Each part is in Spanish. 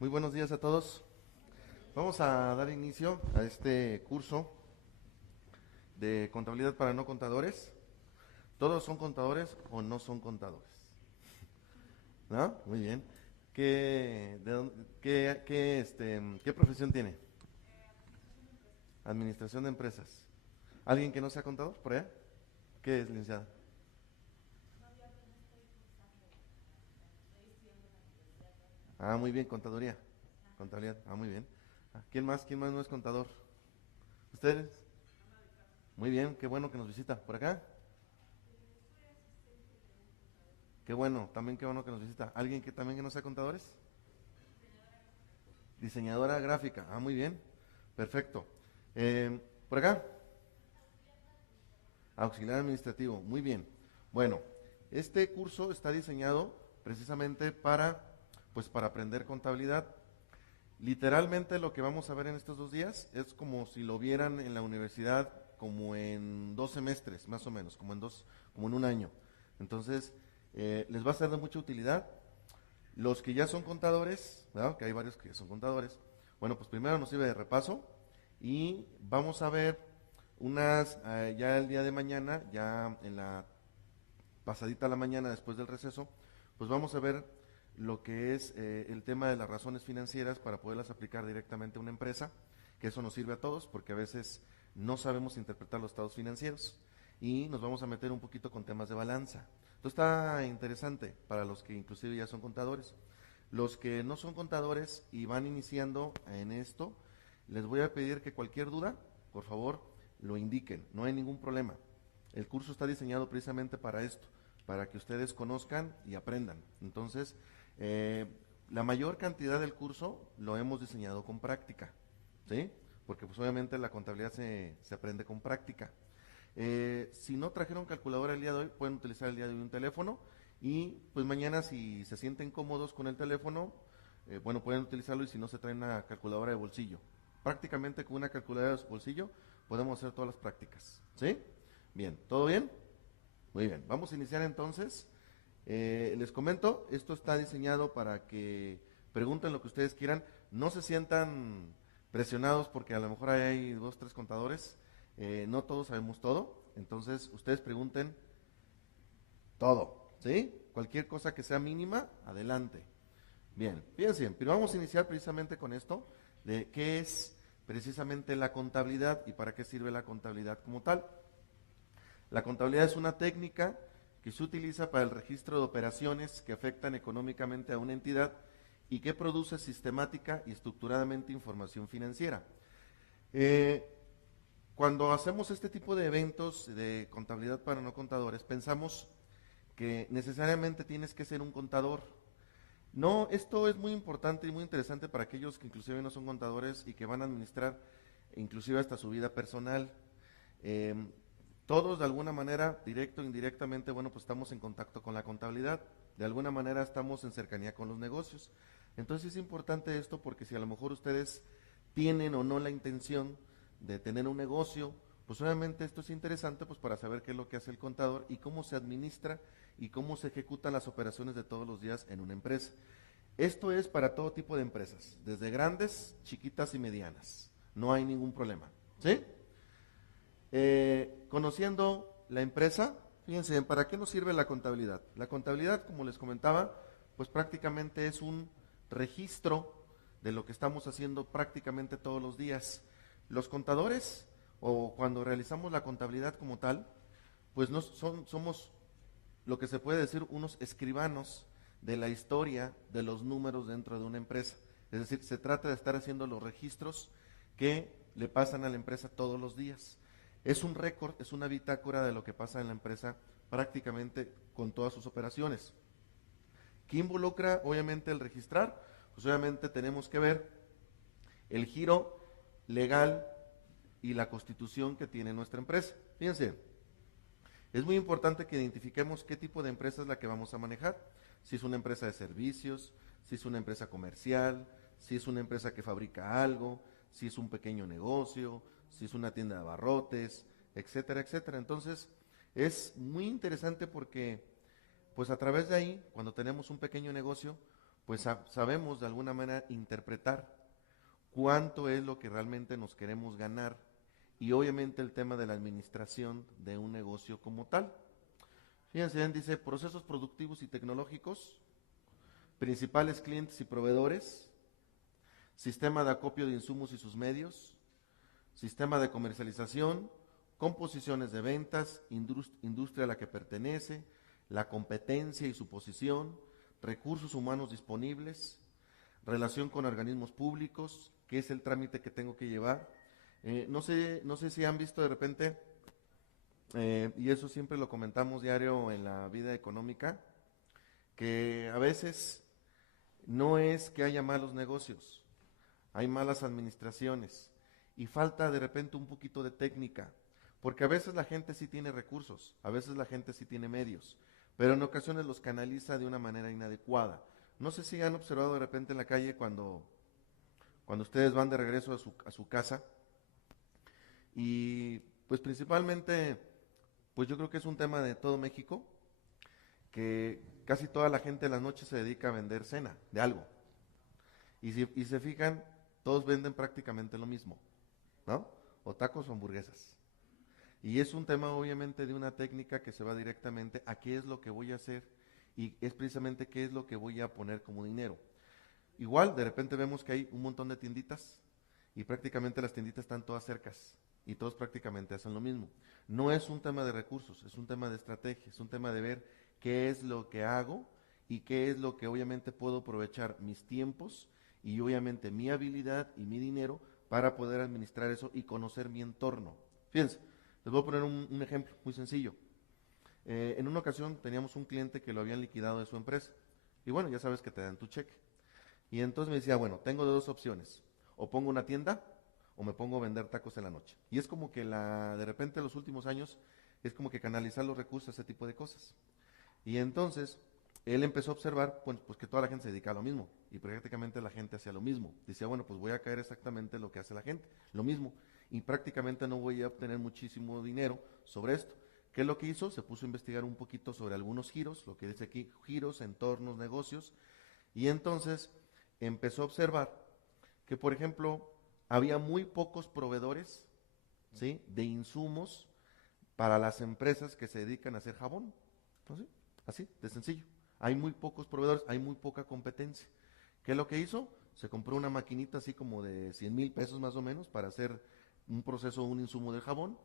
Muy buenos días a todos. Vamos a dar inicio a este curso de contabilidad para no contadores. ¿Todos son contadores o no son contadores? ¿No? Muy bien. ¿Qué profesión tiene? Administración de empresas. ¿Alguien que no sea contador por allá? ¿Qué es, licenciada? Ah, muy bien, contaduría. Contabilidad. Ah, muy bien. ¿Quién más? ¿Quién más no es contador? ¿Ustedes? Muy bien, qué bueno que nos visita. ¿Por acá? Qué bueno, también qué bueno que nos visita. ¿Alguien que también que no sea contadores? Diseñadora gráfica. Ah, muy bien. Perfecto. ¿Por acá? Auxiliar administrativo. Muy bien. Bueno, este curso está diseñado precisamente para aprender contabilidad. Literalmente lo que vamos a ver en estos 2 días es como si lo vieran en la universidad como en 2 semestres, más o menos, como en un año. Entonces, les va a ser de mucha utilidad. Los que ya son contadores, ¿verdad? Que hay varios que ya son contadores, bueno, pues primero nos sirve de repaso y vamos a ver ya el día de mañana, ya en la pasadita a la mañana después del receso, pues vamos a ver lo que es el tema de las razones financieras para poderlas aplicar directamente a una empresa, que eso nos sirve a todos porque a veces no sabemos interpretar los estados financieros y nos vamos a meter un poquito con temas de balanza. Entonces está interesante para los que inclusive ya son contadores. Los que no son contadores y van iniciando en esto, les voy a pedir que cualquier duda, por favor, lo indiquen, no hay ningún problema. El curso está diseñado precisamente para esto, para que ustedes conozcan y aprendan. Entonces, la mayor cantidad del curso lo hemos diseñado con práctica, ¿sí? Porque pues obviamente la contabilidad se aprende con práctica. Si no trajeron calculadora el día de hoy, pueden utilizar el día de hoy un teléfono y pues mañana si se sienten cómodos con el teléfono, bueno, pueden utilizarlo y si no se traen una calculadora de bolsillo. Prácticamente con una calculadora de bolsillo podemos hacer todas las prácticas, ¿sí? Bien, ¿todo bien? Muy bien, vamos a iniciar entonces. Les comento, esto está diseñado para que pregunten lo que ustedes quieran, no se sientan presionados porque a lo mejor hay 2, 3 contadores, no todos sabemos todo, entonces ustedes pregunten todo, ¿sí? Cualquier cosa que sea mínima, adelante. Bien, fíjense, pero vamos a iniciar precisamente con esto, de qué es precisamente la contabilidad y para qué sirve la contabilidad como tal. La contabilidad es una técnica que se utiliza para el registro de operaciones que afectan económicamente a una entidad y que produce sistemática y estructuradamente información financiera. Eh, Cuando hacemos este tipo de eventos de contabilidad para no contadores, pensamos que necesariamente tienes que ser un contador. No, esto es muy importante y muy interesante para aquellos que inclusive no son contadores y que van a administrar inclusive hasta su vida personal. Eh, Todos de alguna manera, directo o indirectamente, bueno, pues estamos en contacto con la contabilidad, de alguna manera estamos en cercanía con los negocios. Entonces es importante esto porque si a lo mejor ustedes tienen o no la intención de tener un negocio, pues obviamente esto es interesante pues para saber qué es lo que hace el contador y cómo se administra y cómo se ejecutan las operaciones de todos los días en una empresa. Esto es para todo tipo de empresas, desde grandes, chiquitas y medianas. No hay ningún problema, ¿sí? Conociendo la empresa, fíjense, ¿para qué nos sirve la contabilidad? La contabilidad, como les comentaba, pues prácticamente es un registro de lo que estamos haciendo prácticamente todos los días. Los contadores, o cuando realizamos la contabilidad como tal, pues somos lo que se puede decir unos escribanos de la historia de los números dentro de una empresa. Es decir, se trata de estar haciendo los registros que le pasan a la empresa todos los días. Es un récord, es una bitácora de lo que pasa en la empresa prácticamente con todas sus operaciones. ¿Qué involucra obviamente el registrar? Pues obviamente tenemos que ver el giro legal y la constitución que tiene nuestra empresa. Fíjense, es muy importante que identifiquemos qué tipo de empresa es la que vamos a manejar. Si es una empresa de servicios, si es una empresa comercial, si es una empresa que fabrica algo, si es un pequeño negocio, si es una tienda de abarrotes, etcétera, etcétera. Entonces, es muy interesante porque, pues a través de ahí, cuando tenemos un pequeño negocio, pues sabemos de alguna manera interpretar cuánto es lo que realmente nos queremos ganar y obviamente el tema de la administración de un negocio como tal. Fíjense, dice procesos productivos y tecnológicos, principales clientes y proveedores, sistema de acopio de insumos y sus medios, sistema de comercialización, composiciones de ventas, industria a la que pertenece, la competencia y su posición, recursos humanos disponibles, relación con organismos públicos, qué es el trámite que tengo que llevar. No sé si han visto de repente, y eso siempre lo comentamos diario en la vida económica, que a veces no es que haya malos negocios, hay malas administraciones y falta de repente un poquito de técnica, porque a veces la gente sí tiene recursos, a veces la gente sí tiene medios, pero en ocasiones los canaliza de una manera inadecuada. No sé si han observado de repente en la calle cuando ustedes van de regreso a su casa y pues principalmente, pues yo creo que es un tema de todo México, que casi toda la gente en las noches se dedica a vender cena de algo. Y se fijan, todos venden prácticamente lo mismo, ¿no? O tacos o hamburguesas. Y es un tema obviamente de una técnica que se va directamente a qué es lo que voy a hacer y es precisamente qué es lo que voy a poner como dinero. Igual, de repente vemos que hay un montón de tienditas y prácticamente las tienditas están todas cercas y todos prácticamente hacen lo mismo. No es un tema de recursos, es un tema de estrategia, es un tema de ver qué es lo que hago y qué es lo que obviamente puedo aprovechar mis tiempos y obviamente mi habilidad y mi dinero para poder administrar eso y conocer mi entorno. Fíjense, les voy a poner un ejemplo muy sencillo. En una ocasión teníamos un cliente que lo habían liquidado de su empresa y bueno, ya sabes que te dan tu cheque. Y entonces me decía, bueno, tengo dos opciones, o pongo una tienda o me pongo a vender tacos en la noche. Y es como que de repente los últimos años es como que canalizar los recursos a ese tipo de cosas. Y entonces él empezó a observar pues que toda la gente se dedica a lo mismo y prácticamente la gente hacía lo mismo. Decía, bueno, pues voy a caer exactamente lo que hace la gente, lo mismo. Y prácticamente no voy a obtener muchísimo dinero sobre esto. ¿Qué es lo que hizo? Se puso a investigar un poquito sobre algunos giros, lo que dice aquí, giros, entornos, negocios. Y entonces empezó a observar que, por ejemplo, había muy pocos proveedores, ¿sí?, de insumos para las empresas que se dedican a hacer jabón. ¿No? ¿Sí? Así, de sencillo. Hay muy pocos proveedores, hay muy poca competencia. ¿Qué es lo que hizo? Se compró una maquinita así como de 100,000 pesos más o menos para hacer un proceso, un insumo del jabón.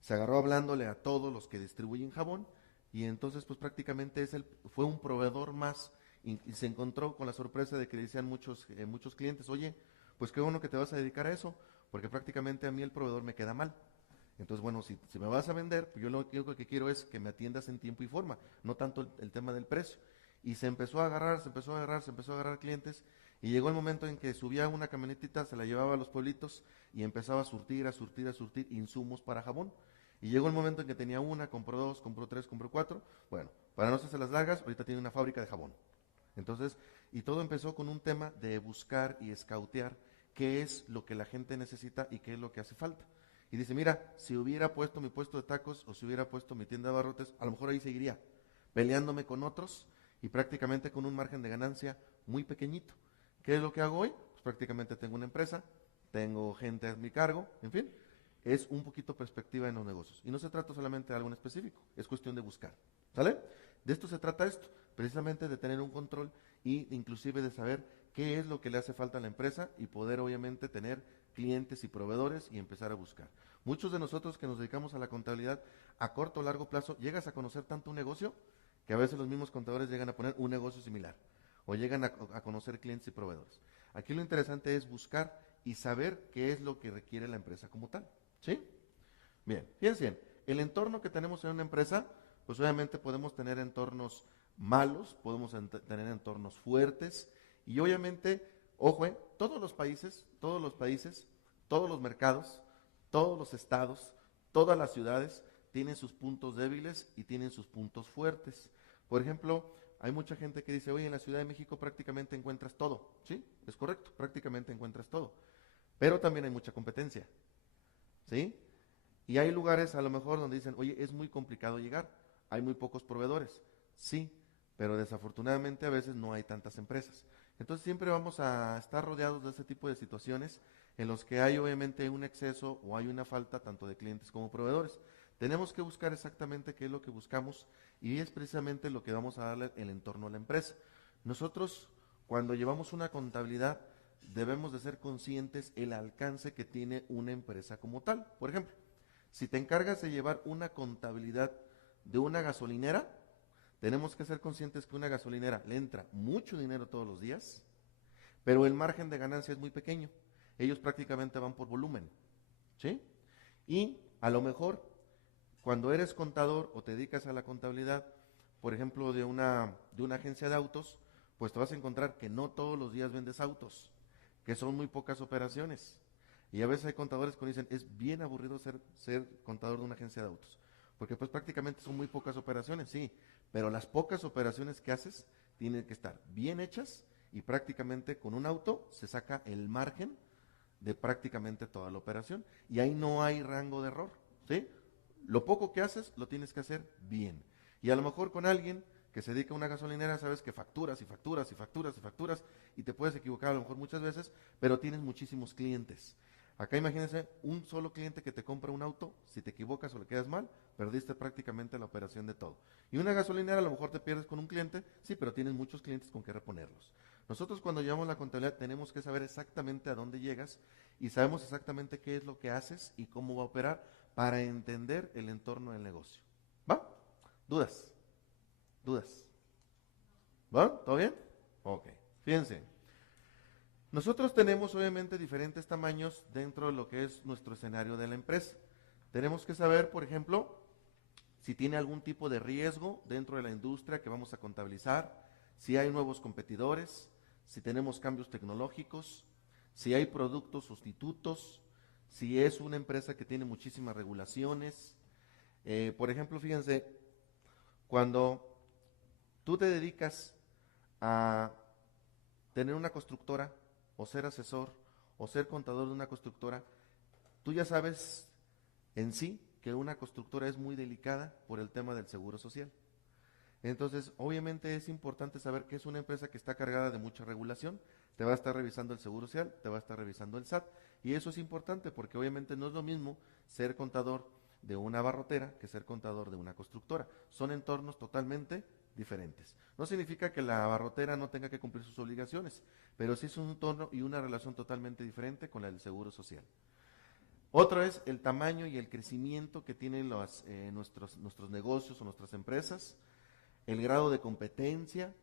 Se agarró hablándole a todos los que distribuyen jabón y entonces pues prácticamente fue un proveedor más y se encontró con la sorpresa de que decían muchos clientes, oye, pues qué bueno que te vas a dedicar a eso, porque prácticamente a mí el proveedor me queda mal. Entonces, bueno, si me vas a vender, pues yo lo único que quiero es que me atiendas en tiempo y forma, no tanto el tema del precio. Y se empezó a agarrar, se empezó a agarrar clientes, y llegó el momento en que subía una camionetita, se la llevaba a los pueblitos y empezaba a surtir insumos para jabón. Y llegó el momento en que tenía una, compró dos, compró tres, compró cuatro. Bueno, para no hacerse las largas, ahorita tiene una fábrica de jabón. Entonces, y todo empezó con un tema de buscar y escautear qué es lo que la gente necesita y qué es lo que hace falta. Y dice, mira, si hubiera puesto mi puesto de tacos o si hubiera puesto mi tienda de abarrotes, a lo mejor ahí seguiría peleándome con otros y prácticamente con un margen de ganancia muy pequeñito. ¿Qué es lo que hago hoy? Pues prácticamente tengo una empresa, tengo gente a mi cargo, en fin, es un poquito perspectiva en los negocios. Y no se trata solamente de algo en específico, es cuestión de buscar. ¿Sale? De esto se trata esto, precisamente de tener un control y inclusive de saber qué es lo que le hace falta a la empresa y poder obviamente tener clientes y proveedores y empezar a buscar. Muchos de nosotros que nos dedicamos a la contabilidad a corto o largo plazo, llegas a conocer tanto un negocio que a veces los mismos contadores llegan a poner un negocio similar o llegan a conocer clientes y proveedores. Aquí lo interesante es buscar y saber qué es lo que requiere la empresa como tal, ¿sí? Bien, fíjense bien, el entorno que tenemos en una empresa, pues obviamente podemos tener entornos malos, podemos tener entornos fuertes y obviamente, ojo, todos los países, todos los mercados, todos los estados, todas las ciudades tienen sus puntos débiles y tienen sus puntos fuertes. Por ejemplo, hay mucha gente que dice, oye, en la Ciudad de México prácticamente encuentras todo, ¿sí? Es correcto, prácticamente encuentras todo, pero también hay mucha competencia, ¿sí? Y hay lugares a lo mejor donde dicen, oye, es muy complicado llegar, hay muy pocos proveedores, sí, pero desafortunadamente a veces no hay tantas empresas. Entonces siempre vamos a estar rodeados de este tipo de situaciones en los que hay obviamente un exceso o hay una falta tanto de clientes como proveedores. Tenemos que buscar exactamente qué es lo que buscamos y es precisamente lo que vamos a darle el entorno a la empresa. Nosotros, cuando llevamos una contabilidad, debemos de ser conscientes el alcance que tiene una empresa como tal. Por ejemplo, si te encargas de llevar una contabilidad de una gasolinera, tenemos que ser conscientes que una gasolinera le entra mucho dinero todos los días, pero el margen de ganancia es muy pequeño. Ellos prácticamente van por volumen, ¿sí? Y a lo mejor, cuando eres contador o te dedicas a la contabilidad, por ejemplo, de una agencia de autos, pues te vas a encontrar que no todos los días vendes autos, que son muy pocas operaciones. Y a veces hay contadores que dicen, es bien aburrido ser contador de una agencia de autos, porque pues prácticamente son muy pocas operaciones, sí, pero las pocas operaciones que haces tienen que estar bien hechas y prácticamente con un auto se saca el margen de prácticamente toda la operación y ahí no hay rango de error, ¿sí? Lo poco que haces lo tienes que hacer bien. Y a lo mejor con alguien que se dedica a una gasolinera, sabes que facturas y facturas y facturas y facturas y te puedes equivocar a lo mejor muchas veces, pero tienes muchísimos clientes. Acá imagínense un solo cliente que te compra un auto, si te equivocas o le quedas mal, perdiste prácticamente la operación de todo. Y una gasolinera a lo mejor te pierdes con un cliente, sí, pero tienes muchos clientes con que reponerlos. Nosotros cuando llevamos la contabilidad tenemos que saber exactamente a dónde llegas y sabemos exactamente qué es lo que haces y cómo va a operar para entender el entorno del negocio. ¿Va? ¿Dudas? ¿Dudas? ¿Va? ¿Todo bien? Ok. Fíjense. Nosotros tenemos obviamente diferentes tamaños dentro de lo que es nuestro escenario de la empresa. Tenemos que saber, por ejemplo, si tiene algún tipo de riesgo dentro de la industria que vamos a contabilizar, si hay nuevos competidores, si tenemos cambios tecnológicos, si hay productos sustitutos, si es una empresa que tiene muchísimas regulaciones. Por ejemplo, fíjense, cuando tú te dedicas a tener una constructora o ser asesor o ser contador de una constructora, tú ya sabes en sí que una constructora es muy delicada por el tema del seguro social. Entonces, obviamente es importante saber que es una empresa que está cargada de mucha regulación, te va a estar revisando el seguro social, te va a estar revisando el SAT, y eso es importante porque obviamente no es lo mismo ser contador de una barrotera que ser contador de una constructora. Son entornos totalmente diferentes. No significa que la barrotera no tenga que cumplir sus obligaciones, pero sí es un entorno y una relación totalmente diferente con la del seguro social. Otro es el tamaño y el crecimiento que tienen nuestros negocios o nuestras empresas, el grado de competencia,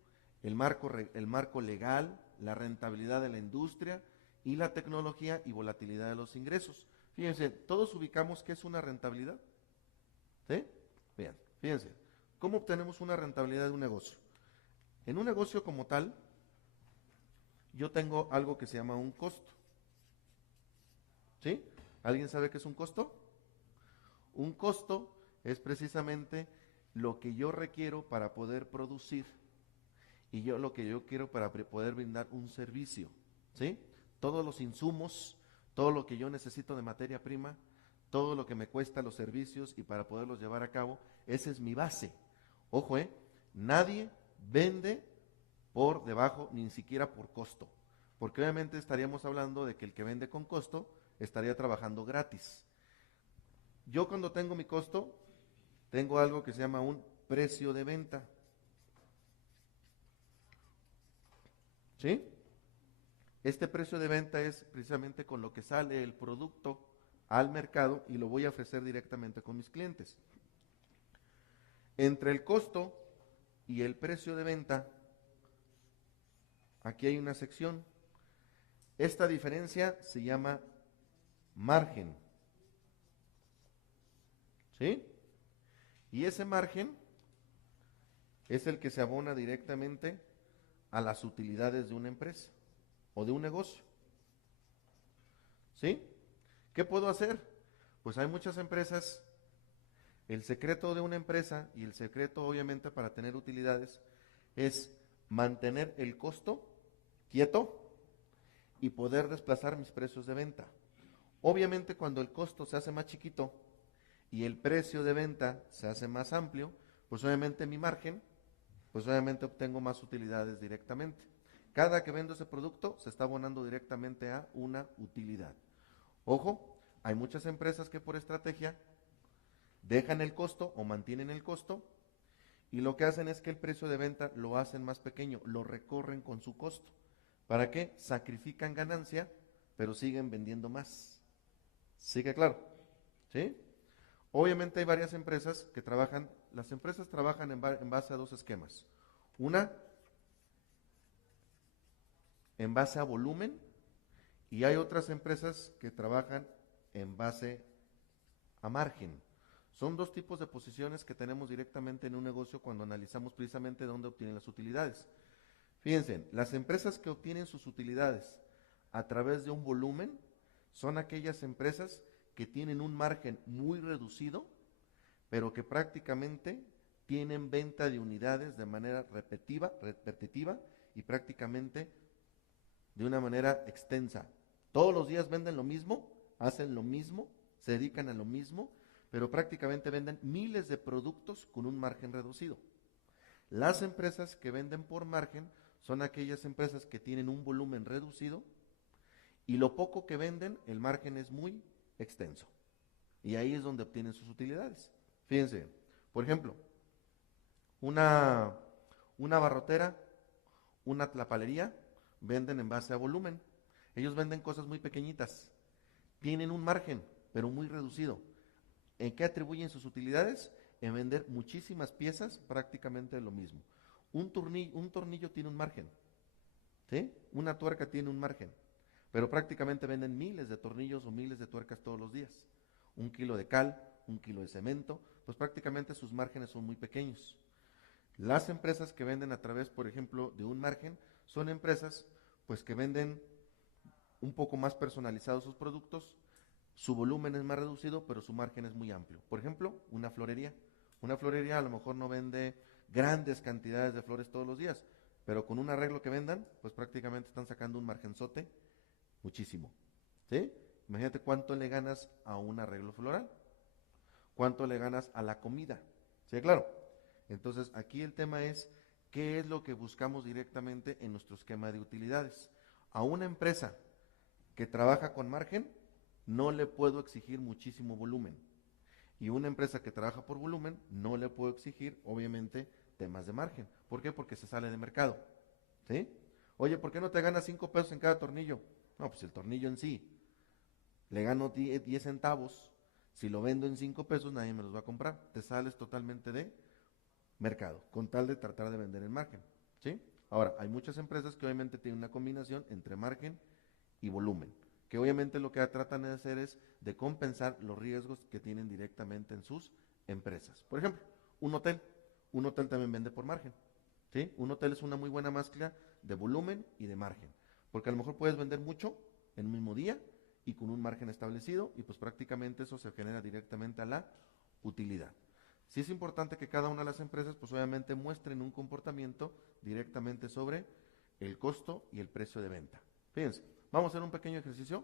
el marco legal, la rentabilidad de la industria y la tecnología y volatilidad de los ingresos. Fíjense, todos ubicamos qué es una rentabilidad. ¿Sí? Bien, fíjense, ¿cómo obtenemos una rentabilidad de un negocio? En un negocio como tal, yo tengo algo que se llama un costo. ¿Sí? ¿Alguien sabe qué es un costo? Un costo es precisamente lo que yo requiero para poder producir y yo lo que yo quiero para poder brindar un servicio, ¿sí? Todos los insumos, todo lo que yo necesito de materia prima, todo lo que me cuesta los servicios y para poderlos llevar a cabo, esa es mi base. Ojo, nadie vende por debajo, ni siquiera por costo, porque obviamente estaríamos hablando de que el que vende con costo estaría trabajando gratis. Yo cuando tengo mi costo, tengo algo que se llama un precio de venta. ¿Sí? Este precio de venta es precisamente con lo que sale el producto al mercado y lo voy a ofrecer directamente con mis clientes. Entre el costo y el precio de venta, aquí hay una sección Esta diferencia se llama margen, ¿sí? Y ese margen es el que se abona directamente a las utilidades de una empresa o de un negocio, ¿sí? ¿Qué puedo hacer? Pues hay muchas empresas. El secreto de una empresa y el secreto obviamente para tener utilidades es mantener el costo quieto y poder desplazar mis precios de venta. Obviamente cuando el costo se hace más chiquito y el precio de venta se hace más amplio, pues obviamente mi margen, pues obviamente obtengo más utilidades directamente. Cada que vendo ese producto se está abonando directamente a una utilidad. Ojo, hay muchas empresas que por estrategia dejan el costo o mantienen el costo y lo que hacen es que el precio de venta lo hacen más pequeño, lo recorren con su costo. ¿Para qué? Sacrifican ganancia, pero siguen vendiendo más. ¿Sí que claro? ¿Sí? Obviamente hay varias empresas que trabajan, las empresas trabajan en base a dos esquemas. Una, en base a volumen, y hay otras empresas que trabajan en base a margen. Son dos tipos de posiciones que tenemos directamente en un negocio cuando analizamos precisamente dónde obtienen las utilidades. Fíjense, las empresas que obtienen sus utilidades a través de un volumen son aquellas empresas que tienen un margen muy reducido, pero que prácticamente tienen venta de unidades de manera repetitiva y prácticamente de una manera extensa. Todos los días venden lo mismo, hacen lo mismo, se dedican a lo mismo, pero prácticamente venden miles de productos con un margen reducido. Las empresas que venden por margen son aquellas empresas que tienen un volumen reducido y lo poco que venden, el margen es muy extenso. Y ahí es donde obtienen sus utilidades. Fíjense, por ejemplo, una, una barrotera, una tlapalería, venden en base a volumen. Ellos venden cosas muy pequeñitas, tienen un margen, pero muy reducido. ¿En qué atribuyen sus utilidades? En vender muchísimas piezas, prácticamente lo mismo. Un tornillo tiene un margen, ¿sí? Una tuerca tiene un margen, pero prácticamente venden miles de tornillos o miles de tuercas todos los días. Un kilo de cal, un kilo de cemento, pues prácticamente sus márgenes son muy pequeños. Las empresas que venden a través, por ejemplo, de un margen, son empresas pues que venden un poco más personalizados sus productos, su volumen es más reducido, pero su margen es muy amplio. Por ejemplo, una florería. Una florería a lo mejor no vende grandes cantidades de flores todos los días, pero con un arreglo que vendan, pues prácticamente están sacando un margenzote muchísimo. ¿Sí? Imagínate cuánto le ganas a un arreglo floral, cuánto le ganas a la comida. ¿Sí? Claro. Entonces, aquí el tema es qué es lo que buscamos directamente en nuestro esquema de utilidades. A una empresa que trabaja con margen, no le puedo exigir muchísimo volumen. Y una empresa que trabaja por volumen, no le puedo exigir, obviamente, temas de margen. ¿Por qué? Porque se sale de mercado. ¿Sí? Oye, ¿por qué no te ganas 5 pesos en cada tornillo? No, pues el tornillo en sí, le gano 10 centavos. Si lo vendo en 5 pesos, nadie me los va a comprar. Te sales totalmente de mercado, con tal de tratar de vender en margen. ¿Sí? Ahora, hay muchas empresas que obviamente tienen una combinación entre margen y volumen, que obviamente lo que tratan de hacer es de compensar los riesgos que tienen directamente en sus empresas. Por ejemplo, un hotel también vende por margen, ¿sí? Un hotel es una muy buena mezcla de volumen y de margen, porque a lo mejor puedes vender mucho en un mismo día y con un margen establecido y pues prácticamente eso se genera directamente a la utilidad. Sí es importante que cada una de las empresas pues obviamente muestren un comportamiento directamente sobre el costo y el precio de venta. Fíjense, vamos a hacer un pequeño ejercicio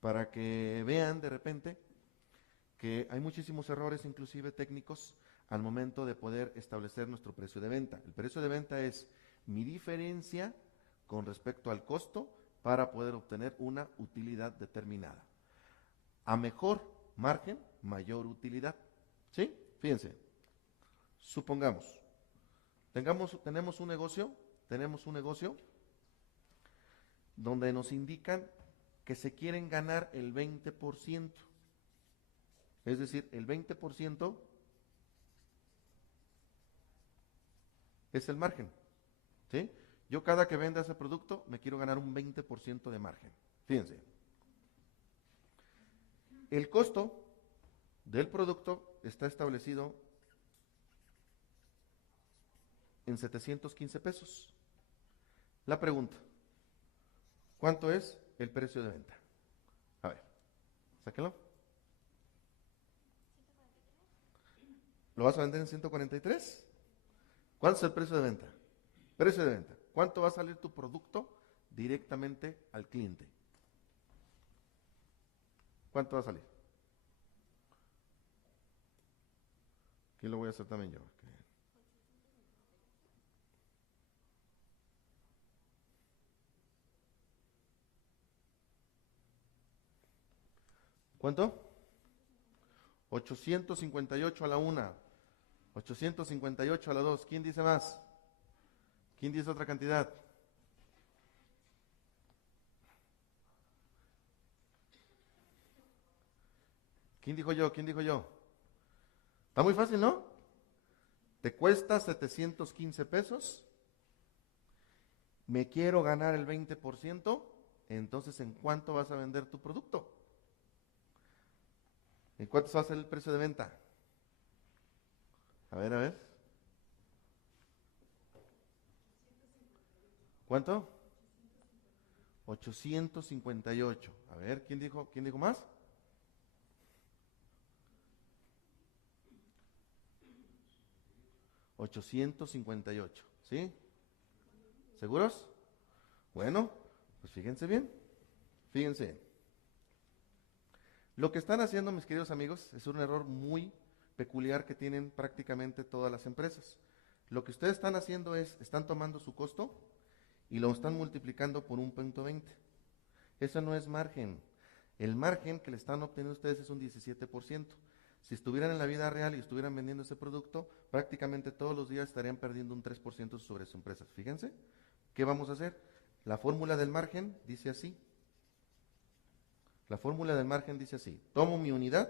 para que vean de repente que hay muchísimos errores, inclusive técnicos, al momento de poder establecer nuestro precio de venta. El precio de venta es mi diferencia con respecto al costo para poder obtener una utilidad determinada. A mejor margen, mayor utilidad. ¿Sí? Fíjense, supongamos, tenemos un negocio donde nos indican que se quieren ganar el 20%. Es decir, el 20% es el margen. ¿Sí? Yo cada que venda ese producto me quiero ganar un 20% de margen. Fíjense. El costo del producto está establecido en 715 pesos. La pregunta, ¿cuánto es el precio de venta? A ver, sáquenlo. ¿Lo vas a vender en 143? ¿Cuánto es el precio de venta? Precio de venta. ¿Cuánto va a salir tu producto directamente al cliente? ¿Cuánto va a salir? Aquí lo voy a hacer también yo. ¿Cuánto? 858 a la 1, 858 a la 2. ¿Quién dice más? ¿Quién dice otra cantidad? ¿Quién dijo yo? ¿Quién dijo yo? Está muy fácil, ¿no? Te cuesta 715 pesos. Me quiero ganar el 20%. Entonces, ¿en cuánto vas a vender tu producto? ¿En cuánto va a ser el precio de venta? A ver, a ver. ¿Cuánto? 858. A ver, quién dijo más? $858, ¿sí? ¿Seguros? Bueno, pues fíjense bien, fíjense. Lo que están haciendo, mis queridos amigos, es un error muy peculiar que tienen prácticamente todas las empresas. Lo que ustedes están haciendo es, están tomando su costo y lo están multiplicando por 1.20. Eso no es margen. El margen que le están obteniendo ustedes es un 17%. Si estuvieran en la vida real y estuvieran vendiendo ese producto, prácticamente todos los días estarían perdiendo un 3% sobre su empresa. Fíjense, ¿qué vamos a hacer? La fórmula del margen dice así. La fórmula del margen dice así. Tomo mi unidad,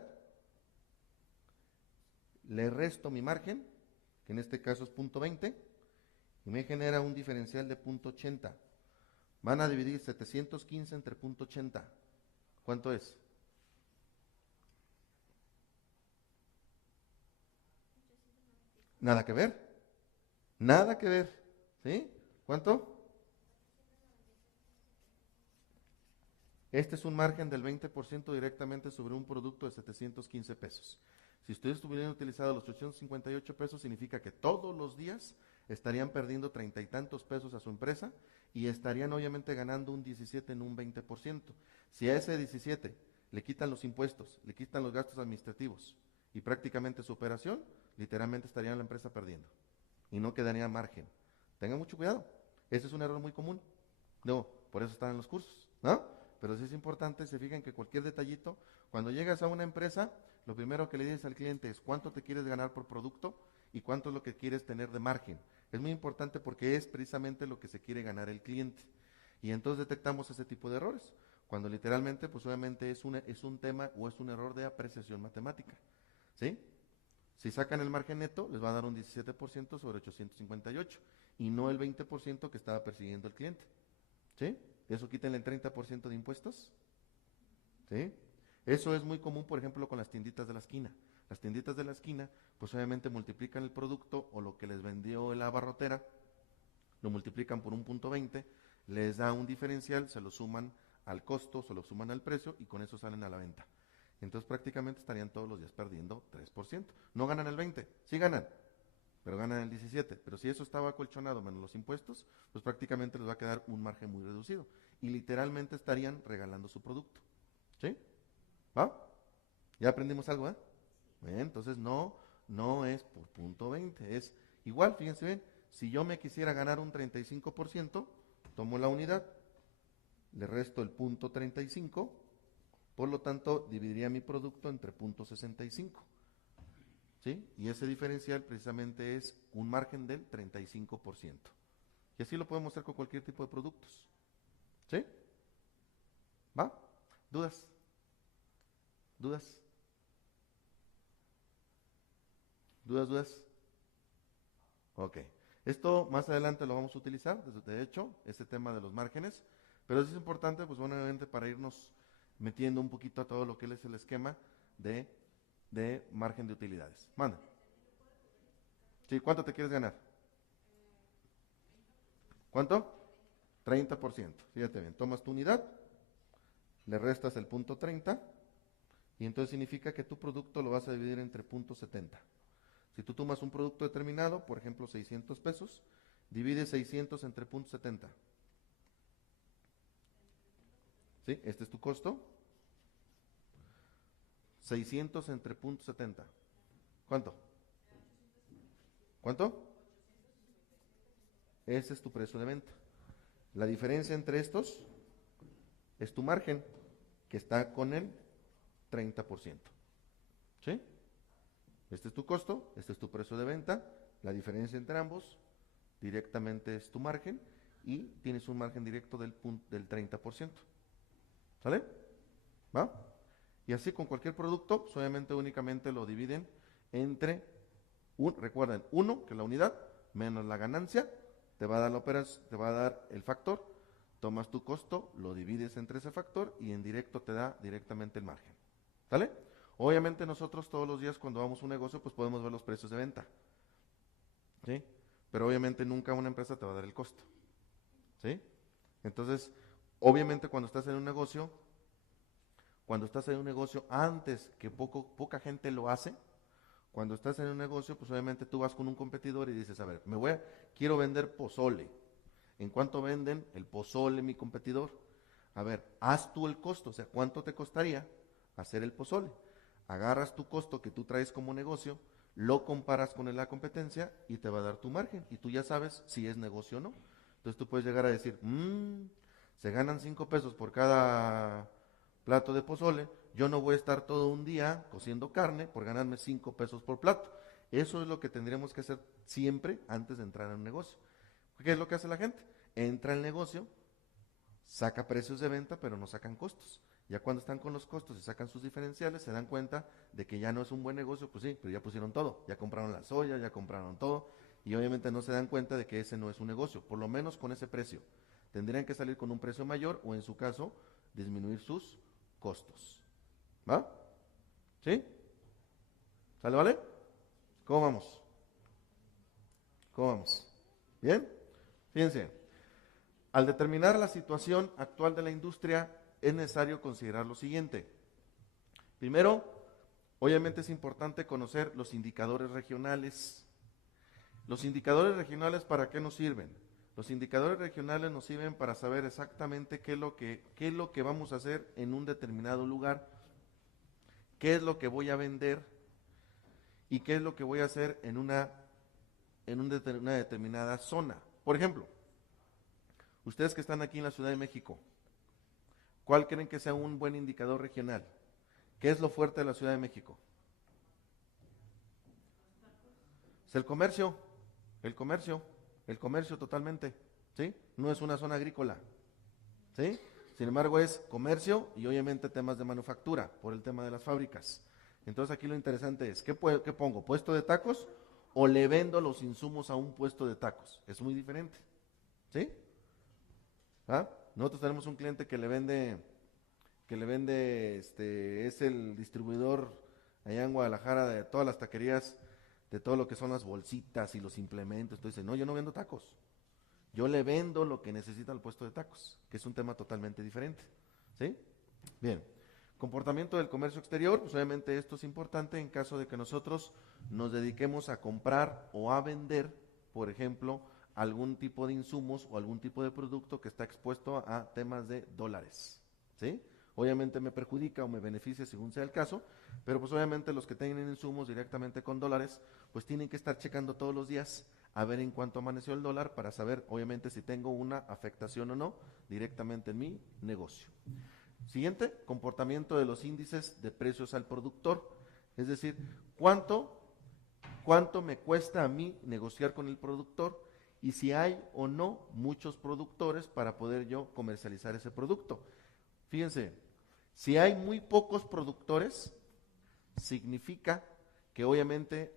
le resto mi margen, que en este caso es 0.20, y me genera un diferencial de 0.80. Van a dividir 715 entre 0.80. ¿Cuánto es? Nada que ver. Nada que ver. ¿Sí? ¿Cuánto? Este es un margen del 20% directamente sobre un producto de 715 pesos. Si ustedes hubieran utilizado los 858 pesos, significa que todos los días estarían perdiendo 30 y tantos pesos a su empresa y estarían obviamente ganando un 17 en un 20%. Si a ese 17 le quitan los impuestos, le quitan los gastos administrativos y prácticamente su operación, literalmente estaría la empresa perdiendo y no quedaría margen. Tengan mucho cuidado. Ese es un error muy común. No, por eso están en los cursos, ¿no? Pero sí es importante, se fijan que cualquier detallito, cuando llegas a una empresa, lo primero que le dices al cliente es cuánto te quieres ganar por producto y cuánto es lo que quieres tener de margen. Es muy importante porque es precisamente lo que se quiere ganar el cliente. Y entonces detectamos ese tipo de errores, cuando literalmente, pues obviamente es un tema o es un error de apreciación matemática, ¿sí? Si sacan el margen neto, les va a dar un 17% sobre 858 y no el 20% que estaba persiguiendo el cliente, ¿sí? Eso quítenle el 30% de impuestos, ¿sí? Eso es muy común, por ejemplo, con las tienditas de la esquina. Las tienditas de la esquina, pues obviamente multiplican el producto o lo que les vendió la abarrotera, lo multiplican por 1.20, les da un diferencial, se lo suman al costo, se lo suman al precio y con eso salen a la venta. Entonces prácticamente estarían todos los días perdiendo 3%. No ganan el 20, sí ganan, pero ganan el 17. Pero si eso estaba acolchonado menos los impuestos, pues prácticamente les va a quedar un margen muy reducido. Y literalmente estarían regalando su producto. ¿Sí? ¿Va? ¿Ya aprendimos algo, eh? Bien, entonces no es por punto 20, es igual, fíjense bien, si yo me quisiera ganar un 35%, tomo la unidad, le resto el punto 35, por lo tanto dividiría mi producto entre punto 65. ¿Sí? Y ese diferencial precisamente es un margen del 35%. Y así lo podemos hacer con cualquier tipo de productos. ¿Sí? ¿Va? ¿Dudas? ¿Dudas? ¿Dudas? Ok. Esto más adelante lo vamos a utilizar, de hecho, ese tema de los márgenes, pero es importante, pues bueno, obviamente para irnos metiendo un poquito a todo lo que es el esquema de margen de utilidades. Manda. Sí, ¿cuánto te quieres ganar? ¿Cuánto? 30%. Fíjate bien, tomas tu unidad, le restas el punto 30 y entonces significa que tu producto lo vas a dividir entre punto 70. Si tú tomas un producto determinado, por ejemplo 600 pesos, divide 600 entre punto 70. ¿Sí? Este es tu costo. 600 entre punto 70. ¿Cuánto? ¿Cuánto? Ese es tu precio de venta. La diferencia entre estos es tu margen, que está con el 30%. ¿Sí? Este es tu costo, este es tu precio de venta, la diferencia entre ambos directamente es tu margen y tienes un margen directo del 30%. ¿Sale? ¿Va? Y así con cualquier producto, pues obviamente únicamente lo dividen entre, recuerden, 1, que es la unidad, menos la ganancia, te va a dar la operación, te va a dar el factor, tomas tu costo, lo divides entre ese factor y en directo te da directamente el margen. ¿Sale? Obviamente nosotros todos los días cuando vamos a un negocio pues podemos ver los precios de venta. ¿Sí? Pero obviamente nunca una empresa te va a dar el costo. ¿Sí? Entonces, obviamente cuando estás en un negocio, antes que poca gente lo hace, cuando estás en un negocio, pues obviamente tú vas con un competidor y dices, a ver, quiero vender pozole. ¿En cuánto venden el pozole mi competidor? A ver, haz tú el costo, o sea, ¿cuánto te costaría hacer el pozole? Agarras tu costo que tú traes como negocio, lo comparas con la competencia y te va a dar tu margen. Y tú ya sabes si es negocio o no. Entonces tú puedes llegar a decir, se ganan 5 pesos por cada plato de pozole, yo no voy a estar todo un día cociendo carne por ganarme 5 pesos por plato. Eso es lo que tendríamos que hacer siempre antes de entrar a un negocio. ¿Qué es lo que hace la gente? Entra al negocio, saca precios de venta, pero no sacan costos. Ya cuando están con los costos y sacan sus diferenciales, se dan cuenta de que ya no es un buen negocio, pues sí, pero ya pusieron todo, ya compraron la soya, ya compraron todo, y obviamente no se dan cuenta de que ese no es un negocio, por lo menos con ese precio. Tendrían que salir con un precio mayor o en su caso, disminuir sus costos. ¿Va? ¿Sí? ¿Sale, vale? ¿Cómo vamos? ¿Cómo vamos? ¿Bien? Fíjense, al determinar la situación actual de la industria, es necesario considerar lo siguiente. Primero, obviamente es importante conocer los indicadores regionales. Los indicadores regionales, ¿para qué nos sirven? Los indicadores regionales nos sirven para saber exactamente qué es lo que vamos a hacer en un determinado lugar, qué es lo que voy a vender y qué es lo que voy a hacer en una determinada zona. Por ejemplo, ustedes que están aquí en la Ciudad de México, ¿cuál creen que sea un buen indicador regional? ¿Qué es lo fuerte de la Ciudad de México? Es el comercio, el comercio totalmente, ¿sí? No es una zona agrícola, ¿sí? Sin embargo es comercio y obviamente temas de manufactura, por el tema de las fábricas. Entonces aquí lo interesante es, ¿qué pongo? ¿Puesto de tacos o le vendo los insumos a un puesto de tacos? Es muy diferente, ¿sí? ¿Ah? Nosotros tenemos un cliente que le vende, es el distribuidor allá en Guadalajara de todas las taquerías, de todo lo que son las bolsitas y los implementos. Entonces dice, no, yo no vendo tacos, yo le vendo lo que necesita el puesto de tacos, que es un tema totalmente diferente, ¿sí? Bien, comportamiento del comercio exterior, pues obviamente esto es importante en caso de que nosotros nos dediquemos a comprar o a vender, por ejemplo, algún tipo de insumos o algún tipo de producto que está expuesto a temas de dólares, ¿sí? Obviamente me perjudica o me beneficia según sea el caso, pero pues obviamente los que tienen insumos directamente con dólares, pues tienen que estar checando todos los días a ver en cuánto amaneció el dólar para saber obviamente si tengo una afectación o no directamente en mi negocio. Siguiente, comportamiento de los índices de precios al productor, es decir, cuánto me cuesta a mí negociar con el productor y si hay o no muchos productores para poder yo comercializar ese producto. Fíjense, si hay muy pocos productores, significa que obviamente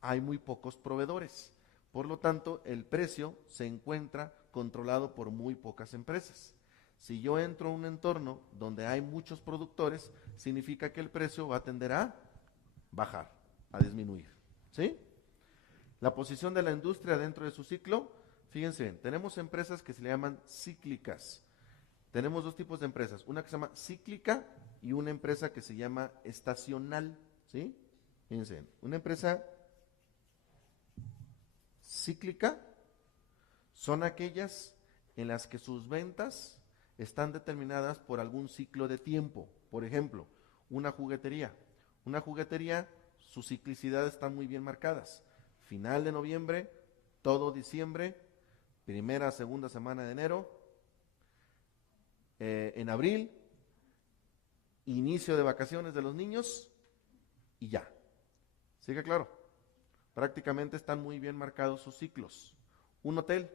hay muy pocos proveedores. Por lo tanto, el precio se encuentra controlado por muy pocas empresas. Si yo entro a un entorno donde hay muchos productores, significa que el precio va a tender a bajar, a disminuir. ¿Sí? La posición de la industria dentro de su ciclo, fíjense bien, tenemos empresas que se le llaman cíclicas. Tenemos dos tipos de empresas, una que se llama cíclica y una empresa que se llama estacional. ¿Sí? Fíjense bien, una empresa cíclica son aquellas en las que sus ventas están determinadas por algún ciclo de tiempo. Por ejemplo, una juguetería. Una juguetería, sus ciclicidades están muy bien marcadas. Final de noviembre, todo diciembre, primera, segunda semana de enero, en abril, inicio de vacaciones de los niños y ya. ¿Sí que claro? Prácticamente están muy bien marcados sus ciclos. Un hotel,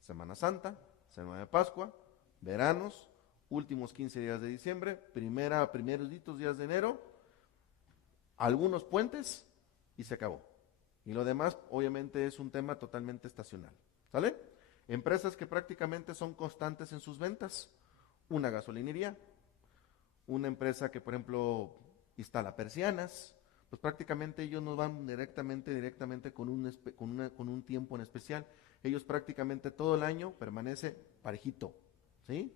Semana Santa, Semana de Pascua, veranos, últimos 15 días de diciembre, primeros días de enero, algunos puentes y se acabó. Y lo demás, obviamente, es un tema totalmente estacional. ¿Sale? Empresas que prácticamente son constantes en sus ventas. Una gasolinería, una empresa que, por ejemplo, instala persianas, pues prácticamente ellos no van directamente con un tiempo en especial. Ellos prácticamente todo el año permanece parejito, ¿sí?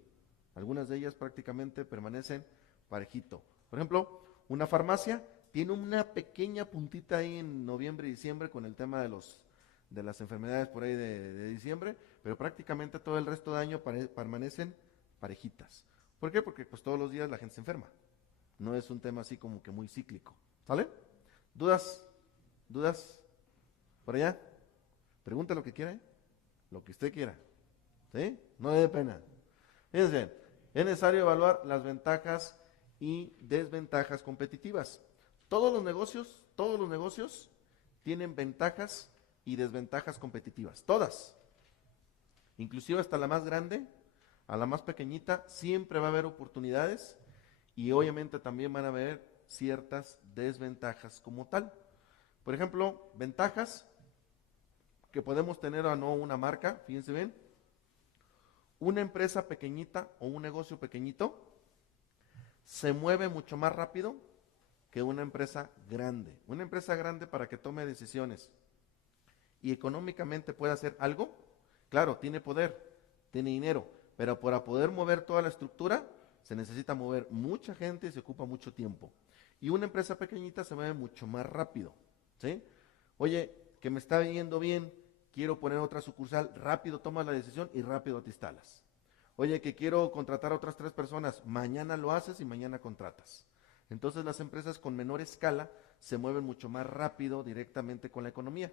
Algunas de ellas prácticamente permanecen parejito. Por ejemplo, una farmacia tiene una pequeña puntita ahí en noviembre y diciembre con el tema de las enfermedades por ahí de diciembre, pero prácticamente todo el resto de año permanecen parejitas. ¿Por qué? Porque pues todos los días la gente se enferma. No es un tema así como que muy cíclico. ¿Sale? ¿Dudas? ¿Dudas? ¿Por allá? Pregunta lo que quiera, ¿eh? Lo que usted quiera. ¿Sí? No le dé pena. Fíjense, es necesario evaluar las ventajas y desventajas competitivas. Todos los negocios tienen ventajas y desventajas competitivas. Todas. Inclusive hasta la más grande, a la más pequeñita, siempre va a haber oportunidades y obviamente también van a haber ciertas desventajas como tal. Por ejemplo, ventajas que podemos tener a no una marca, fíjense bien, una empresa pequeñita o un negocio pequeñito se mueve mucho más rápido que una empresa grande. Una empresa grande para que tome decisiones y económicamente pueda hacer algo, claro, tiene poder, tiene dinero, pero para poder mover toda la estructura se necesita mover mucha gente y se ocupa mucho tiempo. Y una empresa pequeñita se mueve mucho más rápido, ¿sí? Oye, que me está yendo bien, quiero poner otra sucursal, rápido tomas la decisión y rápido te instalas. Oye, que quiero contratar a otras 3 personas, mañana lo haces y mañana contratas. Entonces las empresas con menor escala se mueven mucho más rápido directamente con la economía.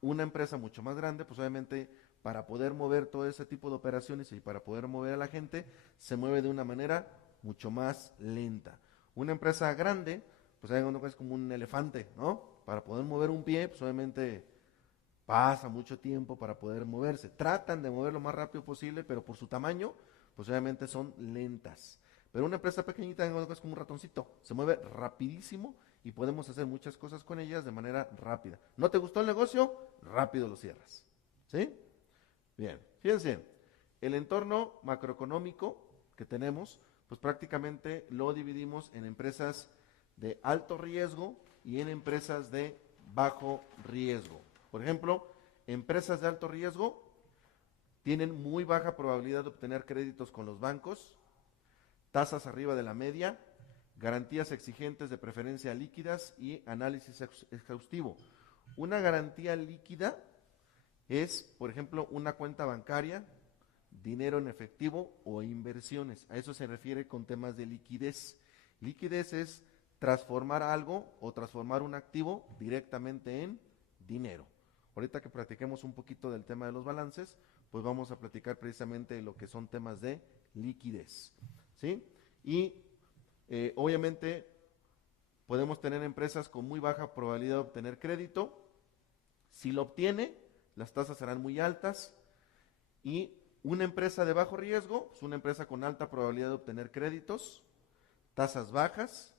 Una empresa mucho más grande, pues obviamente para poder mover todo ese tipo de operaciones y para poder mover a la gente, se mueve de una manera mucho más lenta. Una empresa grande, pues es como un elefante, ¿no? Para poder mover un pie, pues obviamente pasa mucho tiempo para poder moverse. Tratan de mover lo más rápido posible, pero por su tamaño, pues obviamente son lentas. Pero una empresa pequeñita es como un ratoncito, se mueve rapidísimo y podemos hacer muchas cosas con ellas de manera rápida. ¿No te gustó el negocio? Rápido lo cierras. ¿Sí? Bien, fíjense, el entorno macroeconómico que tenemos, pues prácticamente lo dividimos en empresas de alto riesgo y en empresas de bajo riesgo. Por ejemplo, empresas de alto riesgo tienen muy baja probabilidad de obtener créditos con los bancos, tasas arriba de la media, garantías exigentes de preferencia líquidas y análisis exhaustivo. Una garantía líquida es, por ejemplo, una cuenta bancaria, dinero en efectivo o inversiones. A eso se refiere con temas de liquidez. Liquidez es transformar algo o transformar un activo directamente en dinero. Ahorita que platiquemos un poquito del tema de los balances, pues vamos a platicar precisamente de lo que son temas de liquidez, ¿sí? Y obviamente podemos tener empresas con muy baja probabilidad de obtener crédito. Si lo obtiene, las tasas serán muy altas. Y una empresa de bajo riesgo es una empresa con alta probabilidad de obtener créditos, tasas bajas,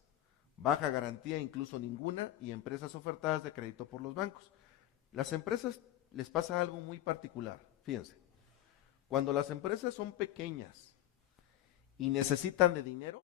baja garantía, incluso ninguna, y empresas ofertadas de crédito por los bancos. Las empresas les pasa algo muy particular. Fíjense, cuando las empresas son pequeñas y necesitan de dinero,